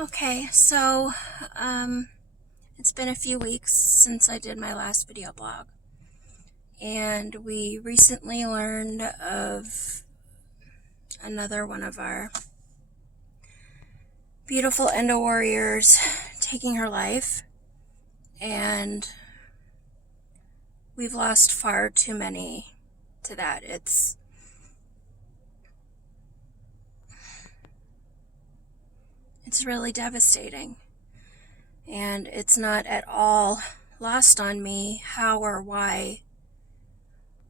Okay, so it's been a few weeks since I did my last video blog, and we recently learned of another one of our beautiful endo warriors taking her life, and we've lost far too many to that. It's really devastating, and it's not at all lost on me how or why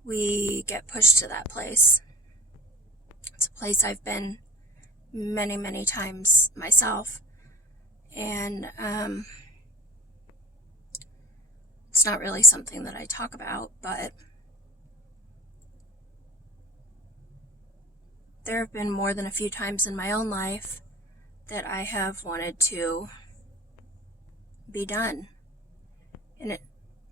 we get pushed to that place. It's a place I've been many, many times myself, and it's not really something that I talk about, but there have been more than a few times in my own life that I have wanted to be done. And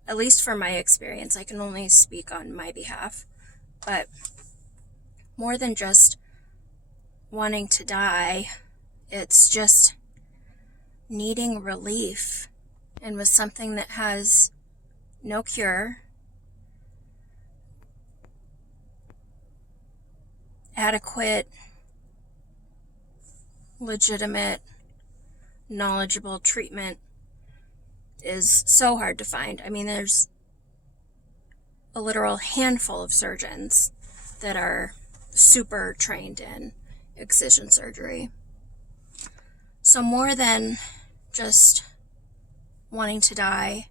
at least for my experience, I can only speak on my behalf, but more than just wanting to die, it's just needing relief, and with something that has no cure, adequate, legitimate, knowledgeable treatment is so hard to find. I mean, there's a literal handful of surgeons that are super trained in excision surgery. So more than just wanting to die,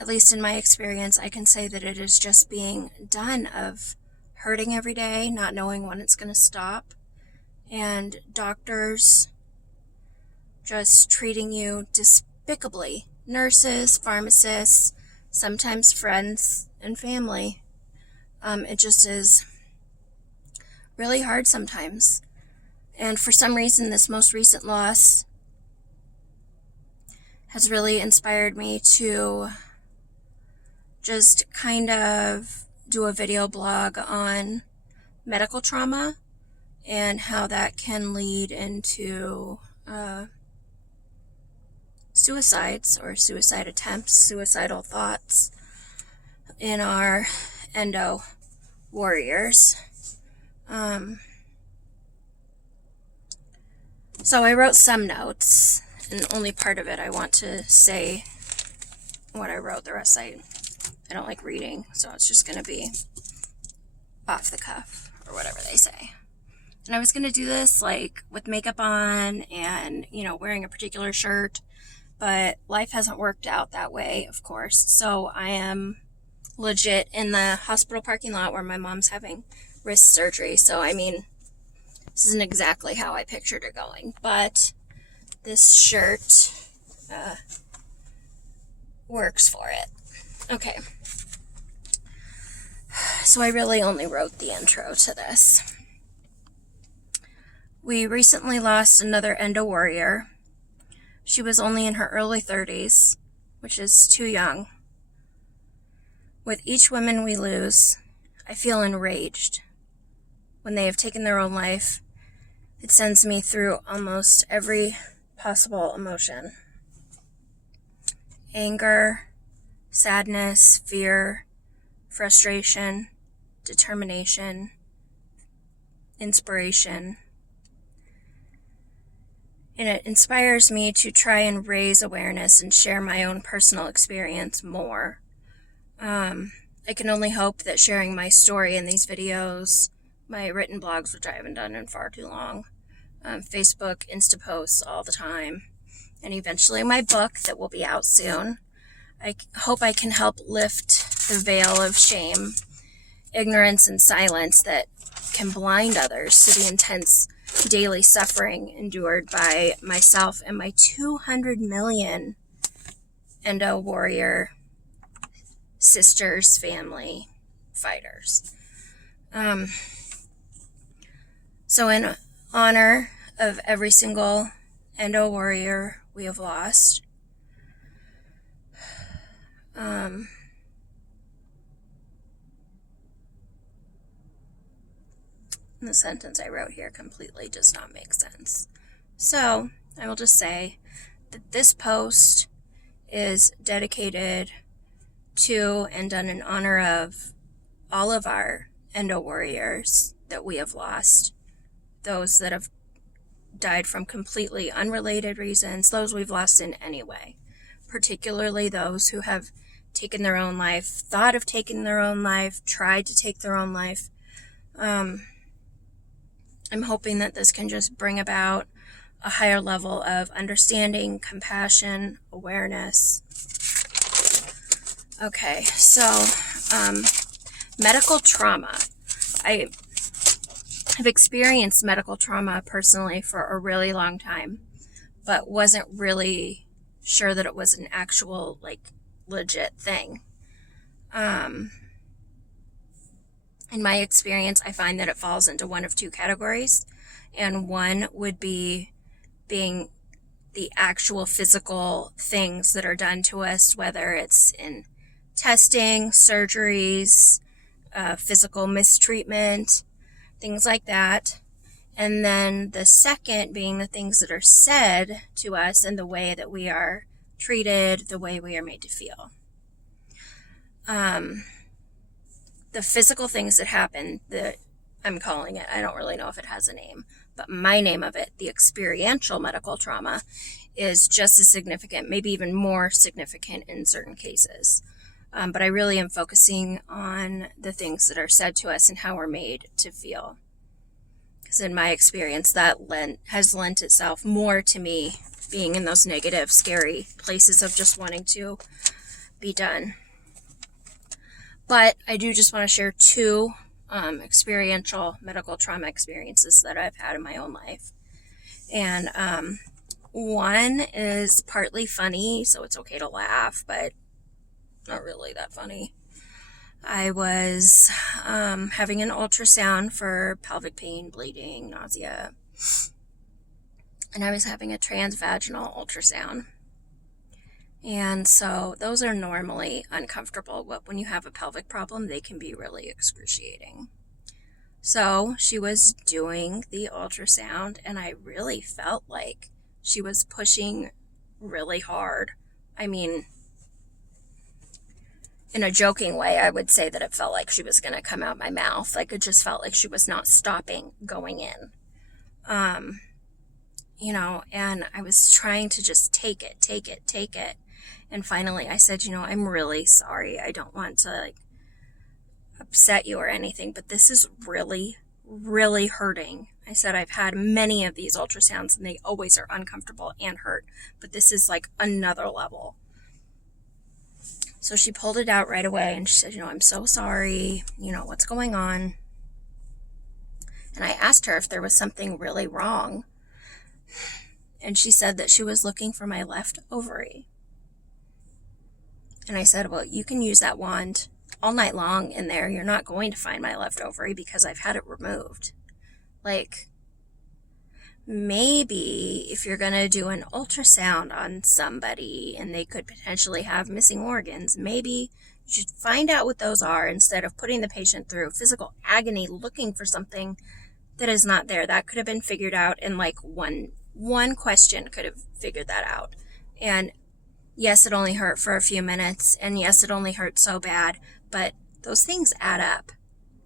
at least in my experience, I can say that it is just being done of hurting every day, not knowing when it's going to stop, and doctors just treating you despicably. Nurses, pharmacists, sometimes friends and family. It just is really hard sometimes. And for some reason, this most recent loss has really inspired me to just kind of do a video blog on medical trauma and how that can lead into suicides or suicide attempts, suicidal thoughts in our endo warriors. So I wrote some notes, and only part of it I want to say what I wrote. The rest I don't like reading, so it's just going to be off the cuff, or whatever they say. And I was going to do this like with makeup on and, wearing a particular shirt, but life hasn't worked out that way, of course. So I am legit in the hospital parking lot where my mom's having wrist surgery. So, this isn't exactly how I pictured it going, but this shirt works for it. Okay. So I really only wrote the intro to this. We recently lost another endo warrior. She was only in her early 30s, which is too young. With each woman we lose, I feel enraged. When they have taken their own life, it sends me through almost every possible emotion. Anger, sadness, fear, frustration, determination, inspiration. And it inspires me to try and raise awareness and share my own personal experience more. I can only hope that sharing my story in these videos, my written blogs, which I haven't done in far too long, Facebook, Insta posts all the time, and eventually my book that will be out soon. I hope I can help lift the veil of shame, ignorance, and silence that can blind others to the intense daily suffering endured by myself and my 200 million endo warrior sisters, family, fighters. So in honor of every single endo warrior we have lost, the sentence I wrote here completely does not make sense. So I will just say that this post is dedicated to and done in honor of all of our endo warriors that we have lost, those that have died from completely unrelated reasons, those we've lost in any way, particularly those who have taken their own life, thought of taking their own life, tried to take their own life. I'm hoping that this can just bring about a higher level of understanding, compassion, awareness. Okay, so medical trauma. I have experienced medical trauma personally for a really long time, but wasn't really sure that it was an actual, legit thing. In my experience, I find that it falls into one of two categories, and one would be being the actual physical things that are done to us, whether it's in testing, surgeries, physical mistreatment, things like that. And then the second being the things that are said to us and the way that we are treated, the way we are made to feel. The physical things that happen, that I'm calling it, I don't really know if it has a name, but my name of it, the experiential medical trauma, is just as significant, maybe even more significant in certain cases. But I really am focusing on the things that are said to us and how we're made to feel. Because in my experience, that has lent itself more to me being in those negative, scary places of just wanting to be done. But I do just want to share two experiential medical trauma experiences that I've had in my own life. And one is partly funny, so it's okay to laugh, but not really that funny. I was having an ultrasound for pelvic pain, bleeding, nausea, and I was having a transvaginal ultrasound. And so those are normally uncomfortable, but when you have a pelvic problem, they can be really excruciating. So she was doing the ultrasound, and I really felt like she was pushing really hard. I mean, in a joking way, I would say that it felt like she was going to come out my mouth. Like, it just felt like she was not stopping going in. And I was trying to just take it. And finally I said, I'm really sorry. I don't want to upset you or anything, but this is really, really hurting. I said, I've had many of these ultrasounds and they always are uncomfortable and hurt, but this is like another level. So she pulled it out right away and she said, I'm so sorry. What's going on? And I asked her if there was something really wrong. And she said that she was looking for my left ovary. And I said, well, you can use that wand all night long in there. You're not going to find my left ovary because I've had it removed. Maybe if you're going to do an ultrasound on somebody and they could potentially have missing organs, maybe you should find out what those are instead of putting the patient through physical agony looking for something that is not there. That could have been figured out in one question could have figured that out. And yes, it only hurt for a few minutes, and yes, it only hurt so bad, but those things add up.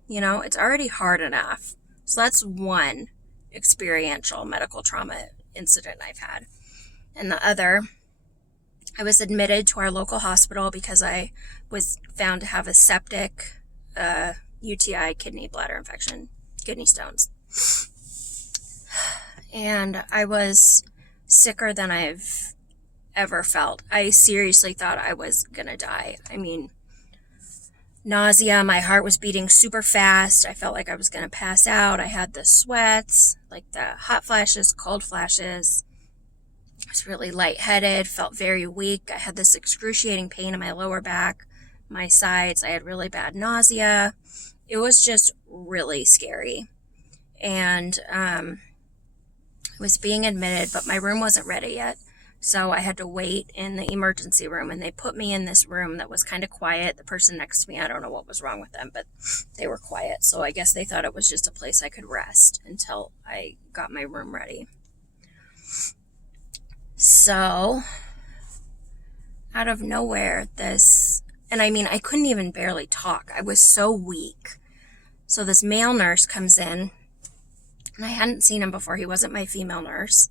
It's already hard enough. So that's one experiential medical trauma incident I've had. And the other, I was admitted to our local hospital because I was found to have a septic UTI, kidney bladder infection, kidney stones. And I was sicker than I've ever felt. I seriously thought I was gonna die. I mean, nausea, my heart was beating super fast. I felt like I was gonna pass out. I had the sweats, like the hot flashes, cold flashes. I was really lightheaded, felt very weak. I had this excruciating pain in my lower back, my sides. I had really bad nausea. It was just really scary. And I was being admitted, but my room wasn't ready yet. So I had to wait in the emergency room, and they put me in this room that was kind of quiet. The person next to me, I don't know what was wrong with them, but they were quiet. So I guess they thought it was just a place I could rest until I got my room ready. So, out of nowhere, and I mean, I couldn't even barely talk. I was so weak. So this male nurse comes in, and I hadn't seen him before. He wasn't my female nurse.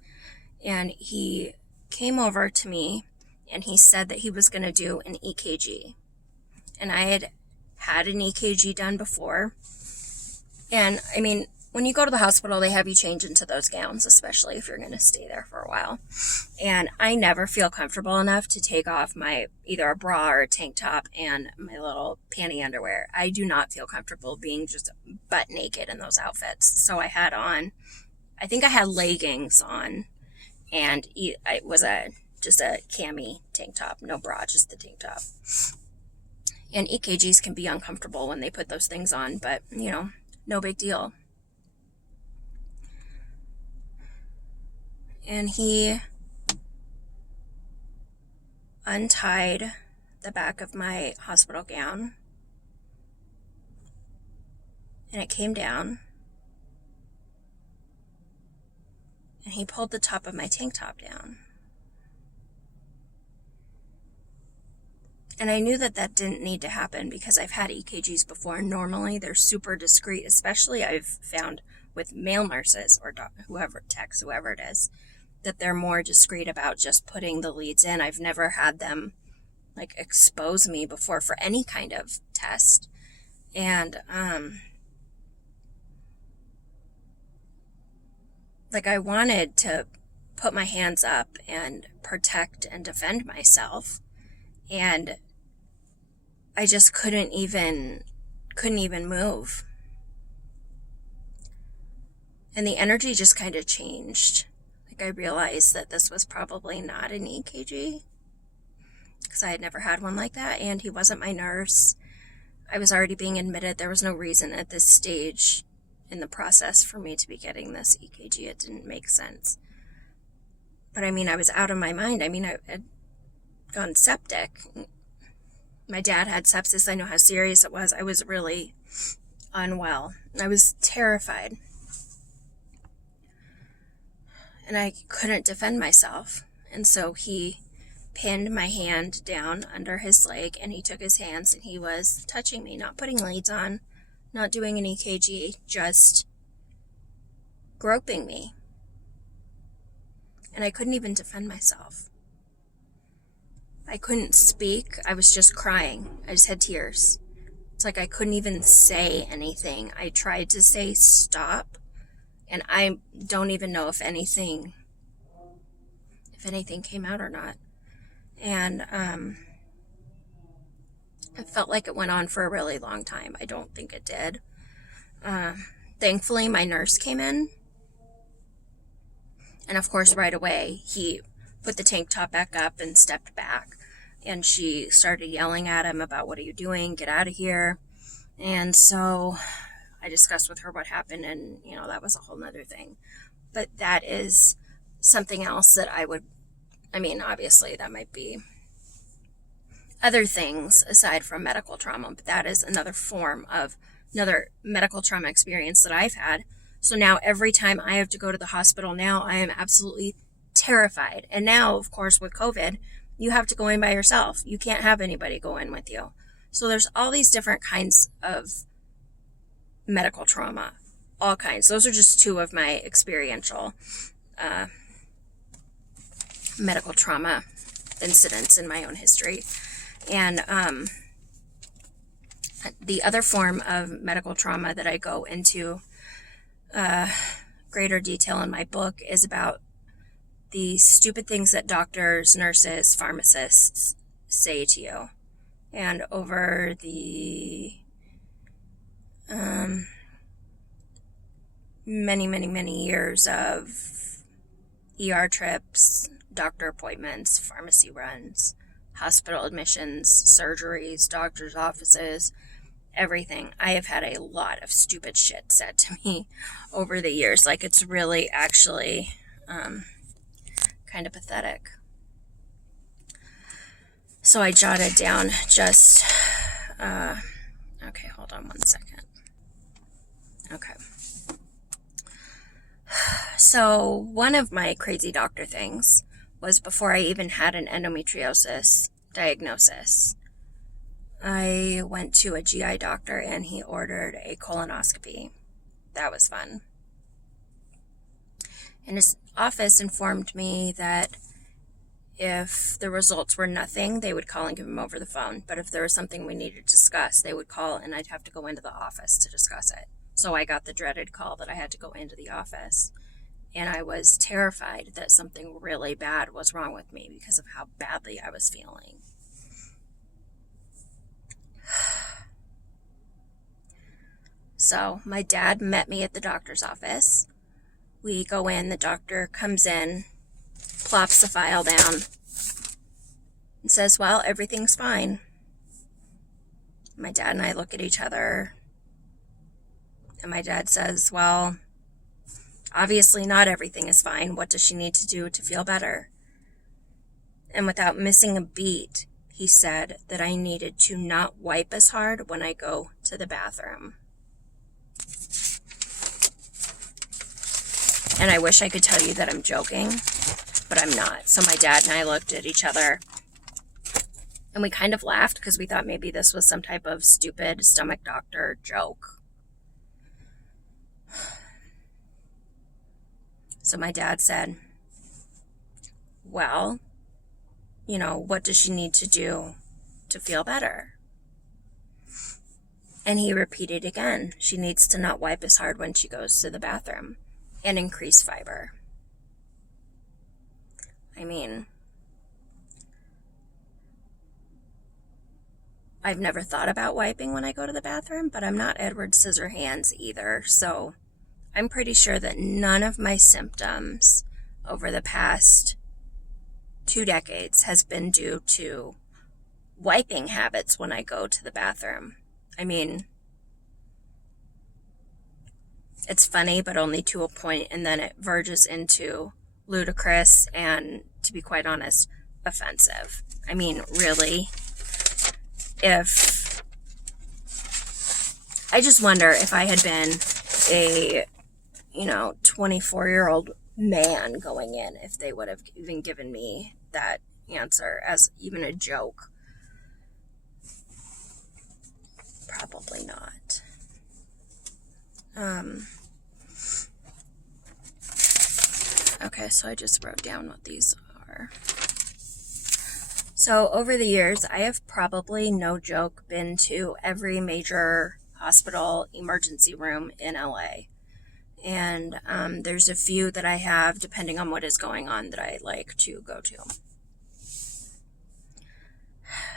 And he came over to me, and he said that he was going to do an EKG. And I had an EKG done before. And, I mean, when you go to the hospital, they have you change into those gowns, especially if you're going to stay there for a while. And I never feel comfortable enough to take off either a bra or a tank top and my little panty underwear. I do not feel comfortable being just butt naked in those outfits. So I had leggings on, and it was just a cami tank top, no bra, just the tank top. And EKGs can be uncomfortable when they put those things on, but, no big deal. And he untied the back of my hospital gown, and it came down, and he pulled the top of my tank top down. And I knew that didn't need to happen because I've had EKGs before. Normally, they're super discreet, especially I've found with male nurses or whoever it is, that they're more discreet about just putting the leads in. I've never had them expose me before for any kind of test. And I wanted to put my hands up and protect and defend myself, and I just couldn't even move. And the energy just kind of changed. I realized that this was probably not an EKG because I had never had one like that, and he wasn't my nurse. I was already being admitted. There was no reason at this stage in the process for me to be getting this EKG. It didn't make sense. But I mean, I was out of my mind. I mean, I had gone septic. My dad had sepsis. I know how serious it was. I was really unwell. I was terrified. And I couldn't defend myself. And so he pinned my hand down under his leg, and he took his hands and he was touching me, not putting leads on, not doing an EKG, just groping me. And I couldn't even defend myself. I couldn't speak. I was just crying. I just had tears. It's I couldn't even say anything. I tried to say stop, and I don't even know if anything came out or not. And it felt like it went on for a really long time. I don't think it did. Thankfully, my nurse came in, and of course, right away, he put the tank top back up and stepped back, and she started yelling at him about, "What are you doing? Get out of here." And so I discussed with her what happened, and, that was a whole nother thing. But that is something else that obviously that might be other things aside from medical trauma, but that is another medical trauma experience that I've had. So now every time I have to go to the hospital now, I am absolutely terrified. And now, of course, with COVID, you have to go in by yourself. You can't have anybody go in with you. So there's all these different kinds of medical trauma, all kinds. Those are just two of my experiential medical trauma incidents in my own history. And the other form of medical trauma that I go into greater detail in my book is about the stupid things that doctors, nurses, pharmacists say to you. And over the many, many, many years of ER trips, doctor appointments, pharmacy runs, hospital admissions, surgeries, doctor's offices, everything. I have had a lot of stupid shit said to me over the years. It's really actually kind of pathetic. So I jotted down just, okay, hold on one second. Okay. So one of my crazy doctor things was before I even had an endometriosis diagnosis. I went to a GI doctor and he ordered a colonoscopy. That was fun. And his office informed me that if the results were nothing, they would call and give him over the phone. But if there was something we needed to discuss, they would call and I'd have to go into the office to discuss it. So I got the dreaded call that I had to go into the office. And I was terrified that something really bad was wrong with me because of how badly I was feeling. So my dad met me at the doctor's office. We go in, the doctor comes in, plops the file down, and says, well, everything's fine. My dad and I look at each other, and my dad says, well, obviously not everything is fine. What does she need to do to feel better? And without missing a beat, he said that I needed to not wipe as hard when I go to the bathroom. And I wish I could tell you that I'm joking, but I'm not. So my dad and I looked at each other, and we kind of laughed because we thought maybe this was some type of stupid stomach doctor joke. So my dad said, well, what does she need to do to feel better? And he repeated again, she needs to not wipe as hard when she goes to the bathroom and increase fiber. I mean, I've never thought about wiping when I go to the bathroom, but I'm not Edward Scissorhands either, so I'm pretty sure that none of my symptoms over the past 2 decades has been due to wiping habits when I go to the bathroom. I mean, it's funny, but only to a point, and then it verges into ludicrous and, to be quite honest, offensive. I mean, really, I just wonder if I had been a 24-year-old man going in, if they would have even given me that answer as even a joke. Probably not. Okay, so I just wrote down what these are. So over the years, I have probably, no joke, been to every major hospital emergency room in LA. And there's a few that I have, depending on what is going on, that I like to go to.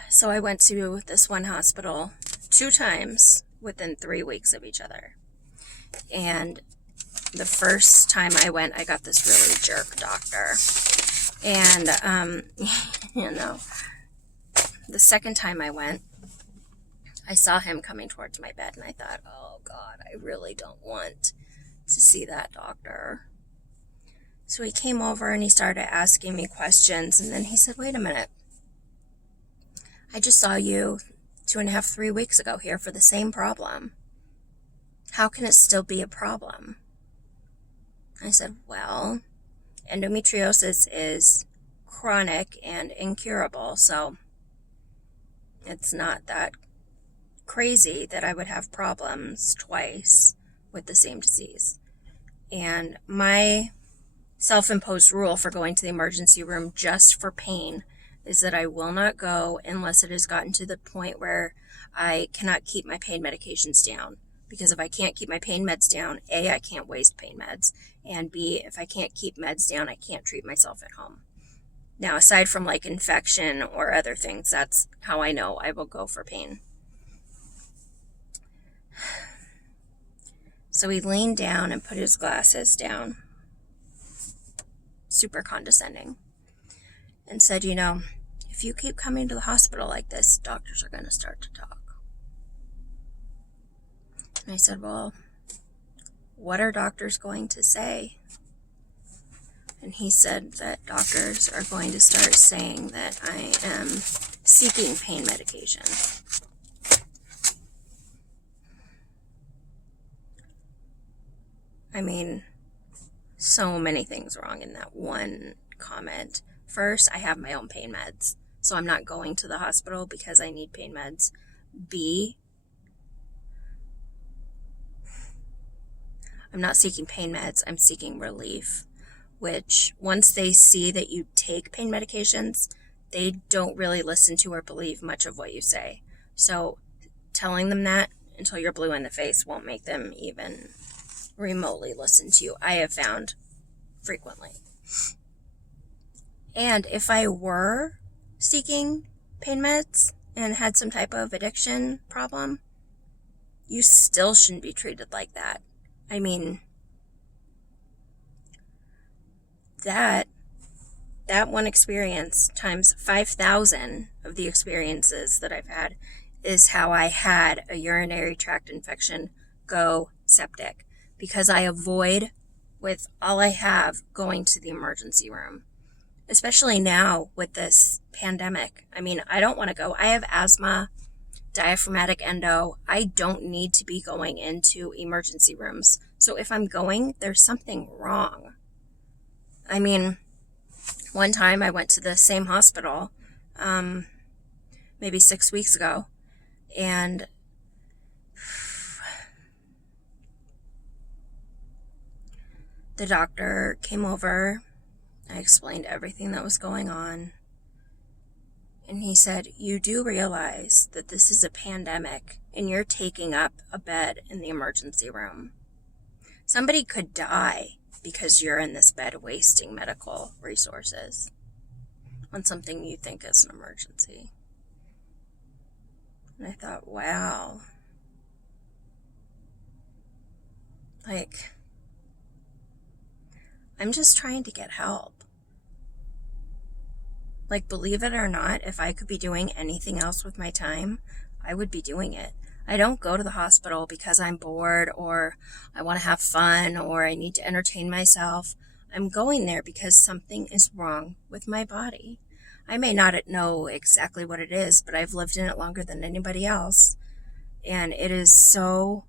So I went to this one hospital 2 times within 3 weeks of each other. And the first time I went, I got this really jerk doctor. And, the second time I went, I saw him coming towards my bed, and I thought, oh God, I really don't want to see that doctor. So he came over and he started asking me questions, and then he said, wait a minute. I just saw you 2.5, 3 weeks ago here for the same problem. How can it still be a problem? I said, well, endometriosis is chronic and incurable, so it's not that crazy that I would have problems twice with the same disease. And my self-imposed rule for going to the emergency room just for pain is that I will not go unless it has gotten to the point where I cannot keep my pain medications down. Because if I can't keep my pain meds down, A, I can't waste pain meds, and B, if I can't keep meds down, I can't treat myself at home. Now, aside from like infection or other things, that's how I know I will go for pain. So he leaned down and put his glasses down, super condescending, and said, if you keep coming to the hospital like this, doctors are going to start to talk. And I said, well, what are doctors going to say? And he said that doctors are going to start saying that I am seeking pain medication. I mean, so many things wrong in that one comment. first, I have my own pain meds. So I'm not going to the hospital because I need pain meds. B, I'm not seeking pain meds, I'm seeking relief, which once they see that you take pain medications, they don't really listen to or believe much of what you say. So telling them that until you're blue in the face won't make them even remotely listen to you, I have found frequently. And if I were seeking pain meds and had some type of addiction problem, you still shouldn't be treated like that. I mean, that one experience times 5,000 of the experiences that I've had is how I had a urinary tract infection go septic, because I avoid, with all I have, going to the emergency room. Especially now with this pandemic. I mean, I don't want to go. I have asthma, diaphragmatic endo. I don't need to be going into emergency rooms. So if I'm going, there's something wrong. I mean, one time I went to the same hospital, maybe 6 weeks ago, and the doctor came over. I explained everything that was going on. And he said, you do realize that this is a pandemic and you're taking up a bed in the emergency room. Somebody could die because you're in this bed wasting medical resources on something you think is an emergency. And I thought, wow. Like, I'm just trying to get help. Like, believe it or not, if I could be doing anything else with my time, I would be doing it. I don't go to the hospital because I'm bored or I want to have fun or I need to entertain myself. I'm going there because something is wrong with my body. I may not know exactly what it is, but I've lived in it longer than anybody else. And it is so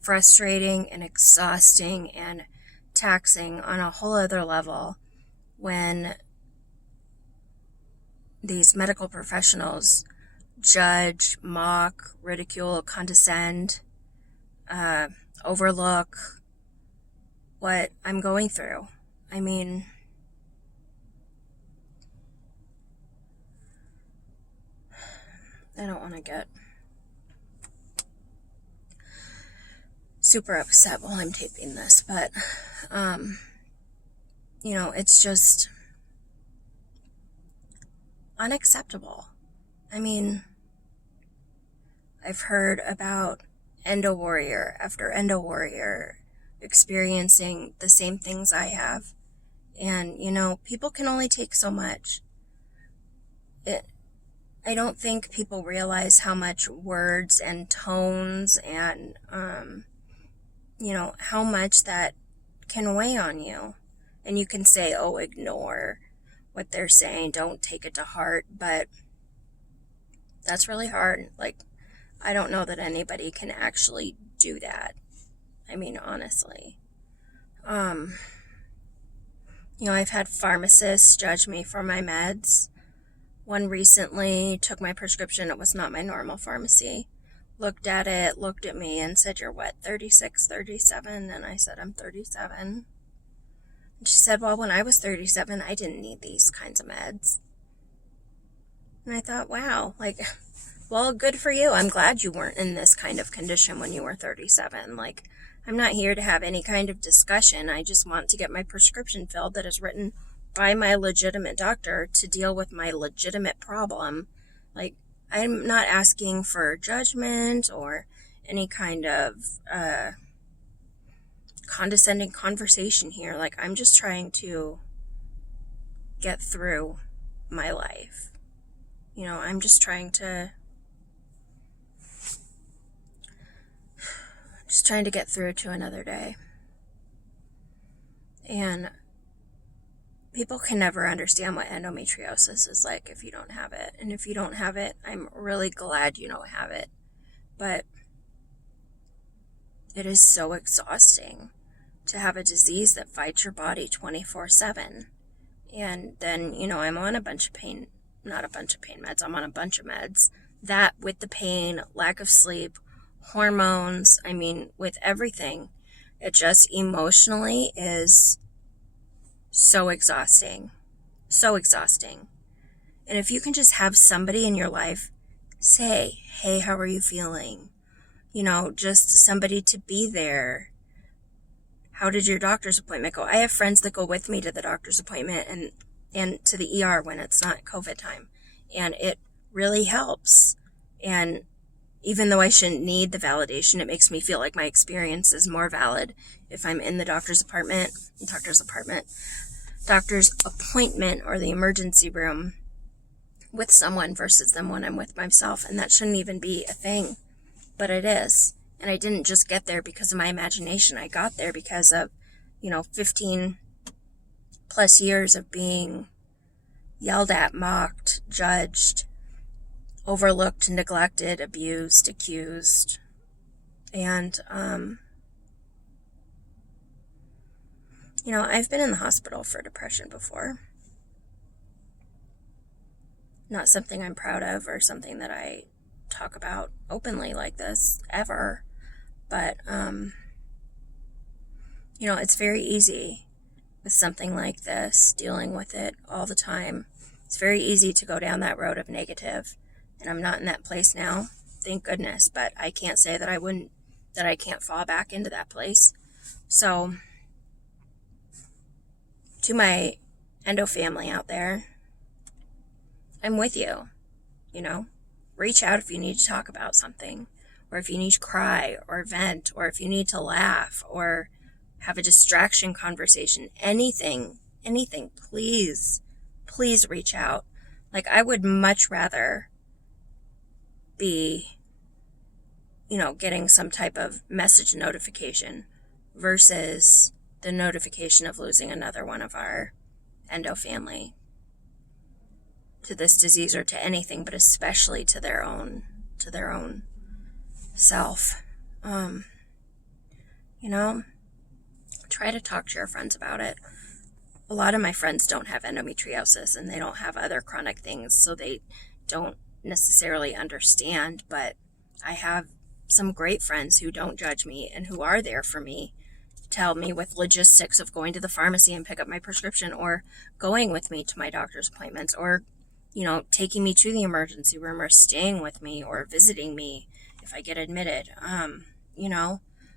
frustrating and exhausting and taxing on a whole other level when these medical professionals judge, mock, ridicule, condescend, overlook what I'm going through. I mean, I don't want to get super upset while I'm taping this, but, it's just unacceptable. I mean, I've heard about endo warrior after endo warrior experiencing the same things I have. And, people can only take so much. I don't think people realize how much words and tones and, how much that can weigh on you. And you can say, oh, ignore what they're saying, don't take it to heart, but that's really hard. Like, I don't know that anybody can actually do that. I mean, honestly. I've had pharmacists judge me for my meds. One recently took my prescription. It was not my normal pharmacy. Looked at it, looked at me, and said, you're what, 36, 37? And I said, I'm 37. And she said, well, when I was 37, I didn't need these kinds of meds. And I thought, wow, like, well, good for you. I'm glad you weren't in this kind of condition when you were 37. Like, I'm not here to have any kind of discussion. I just want to get my prescription filled that is written by my legitimate doctor to deal with my legitimate problem. Like, I'm not asking for judgment or any kind of condescending conversation here. Like, I'm just trying to get through my life. I'm just trying to get through to another day. And people can never understand what endometriosis is like if you don't have it. And if you don't have it, I'm really glad you don't have it. But it is so exhausting to have a disease that fights your body 24/7. And then, I'm on not a bunch of pain meds, I'm on a bunch of meds. That with the pain, lack of sleep, hormones, with everything, it just emotionally is so exhausting. So exhausting. And if you can just have somebody in your life say, hey, how are you feeling? Just somebody to be there. How did your doctor's appointment go? I have friends that go with me to the doctor's appointment and to the ER when it's not COVID time. And it really helps. And even though I shouldn't need the validation, it makes me feel like my experience is more valid if I'm in the doctor's appointment or the emergency room with someone versus than when I'm with myself. And that shouldn't even be a thing, but it is. And I didn't just get there because of my imagination. I got there because of, 15 plus years of being yelled at, mocked, judged, overlooked, neglected, abused, accused. And, I've been in the hospital for depression before. Not something I'm proud of or something that I talk about openly like this ever. But, it's very easy with something like this, dealing with it all the time. It's very easy to go down that road of negative. And I'm not in that place now, thank goodness. But I can't say that I can't fall back into that place. So, to my endo family out there, I'm with you. Reach out if you need to talk about something, or if you need to cry or vent, or if you need to laugh or have a distraction conversation, anything, please reach out. Like, I would much rather be, getting some type of message notification versus the notification of losing another one of our endo family to this disease or to anything, but especially to their own self. Try to talk to your friends about it. A lot of my friends don't have endometriosis and they don't have other chronic things, so they don't necessarily understand, but I have some great friends who don't judge me and who are there for me, to help me with logistics of going to the pharmacy and pick up my prescription, or going with me to my doctor's appointments, or taking me to the emergency room, or staying with me, or visiting me if I get admitted.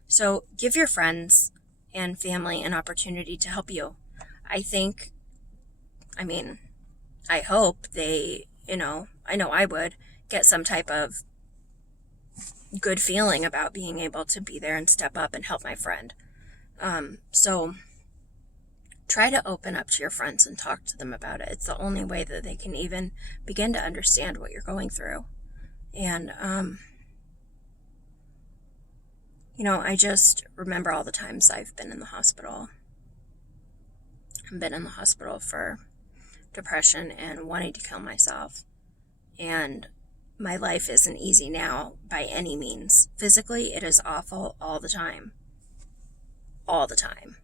So give your friends and family an opportunity to help you. I hope they, I know I would get some type of good feeling about being able to be there and step up and help my friend. So try to open up to your friends and talk to them about it. It's the only way that they can even begin to understand what you're going through. And, I just remember all the times I've been in the hospital. I've been in the hospital for depression and wanting to kill myself. And my life isn't easy now by any means. Physically, it is awful all the time. All the time.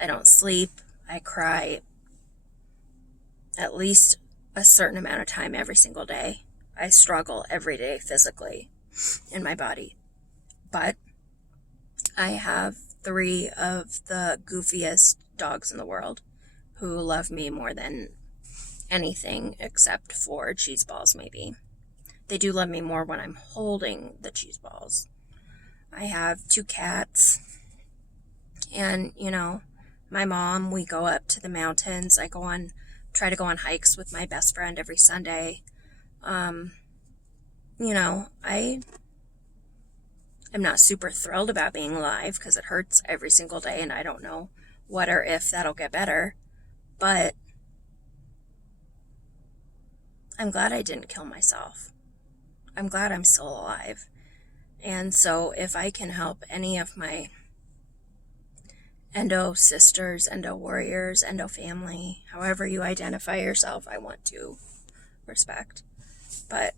I don't sleep. I cry at least a certain amount of time every single day. I struggle every day physically in my body. But I have 3 of the goofiest dogs in the world who love me more than anything except for cheese balls, maybe. They do love me more when I'm holding the cheese balls. I have 2 cats. And, my mom, we go up to the mountains. I try to go on hikes with my best friend every Sunday. I'm not super thrilled about being alive because it hurts every single day and I don't know what or if that'll get better. But I'm glad I didn't kill myself. I'm glad I'm still alive. And so if I can help any of my endo sisters, endo warriors, endo family, however you identify yourself, I want to respect. But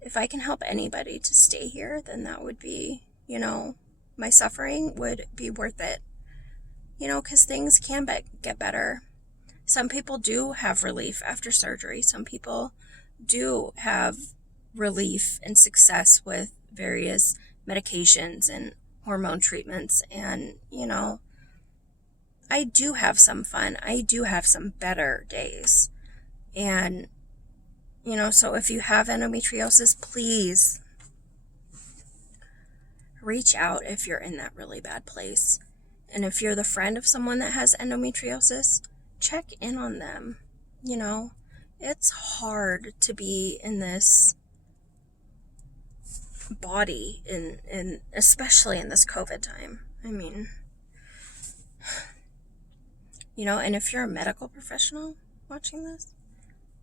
if I can help anybody to stay here, then that would be, my suffering would be worth it. Because things can get better. some people do have relief after surgery. Some people do have relief and success with various medications and hormone treatments. And, you know, I do have some fun. I do have some better days. And, you know, so if you have endometriosis, please reach out if you're in that really bad place. And if you're the friend of someone that has endometriosis, check in on them. You know, it's hard to be in this body, in especially in this COVID time. I mean, you know, and if you're a medical professional watching this,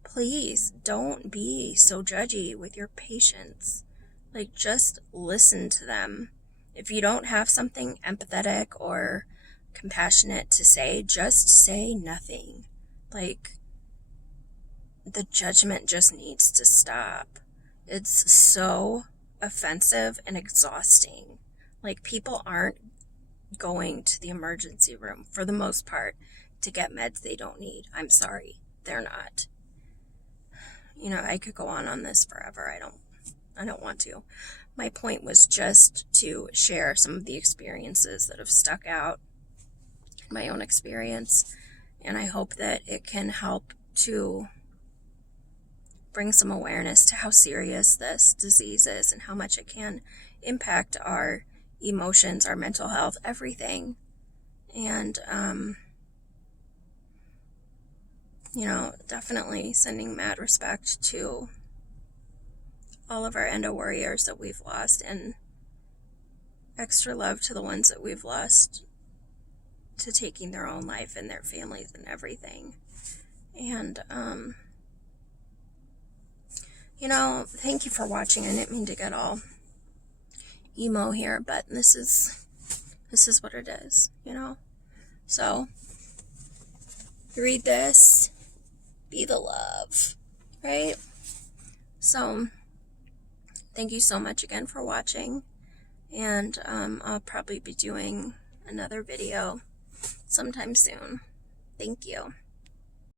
please don't be so judgy with your patients. Like, just listen to them. If you don't have something empathetic or compassionate to say, just say nothing. Like, the judgment just needs to stop. It's so offensive and exhausting. Like, people aren't going to the emergency room for the most part to get meds they don't need. I'm sorry, they're not. You know, I could go on this forever. I don't want to. My point was just to share some of the experiences that have stuck out, my own experience, and I hope that it can help to bring some awareness to how serious this disease is and how much it can impact our emotions, our mental health, everything. And, you know, definitely sending mad respect to all of our endo warriors that we've lost, and extra love to the ones that we've lost to taking their own life and their families and everything. And, you know, thank you for watching. I didn't mean to get all emo here, but this is what it is, you know? So, read this, be the love, right? So, thank you so much again for watching, and I'll probably be doing another video sometime soon. Thank you.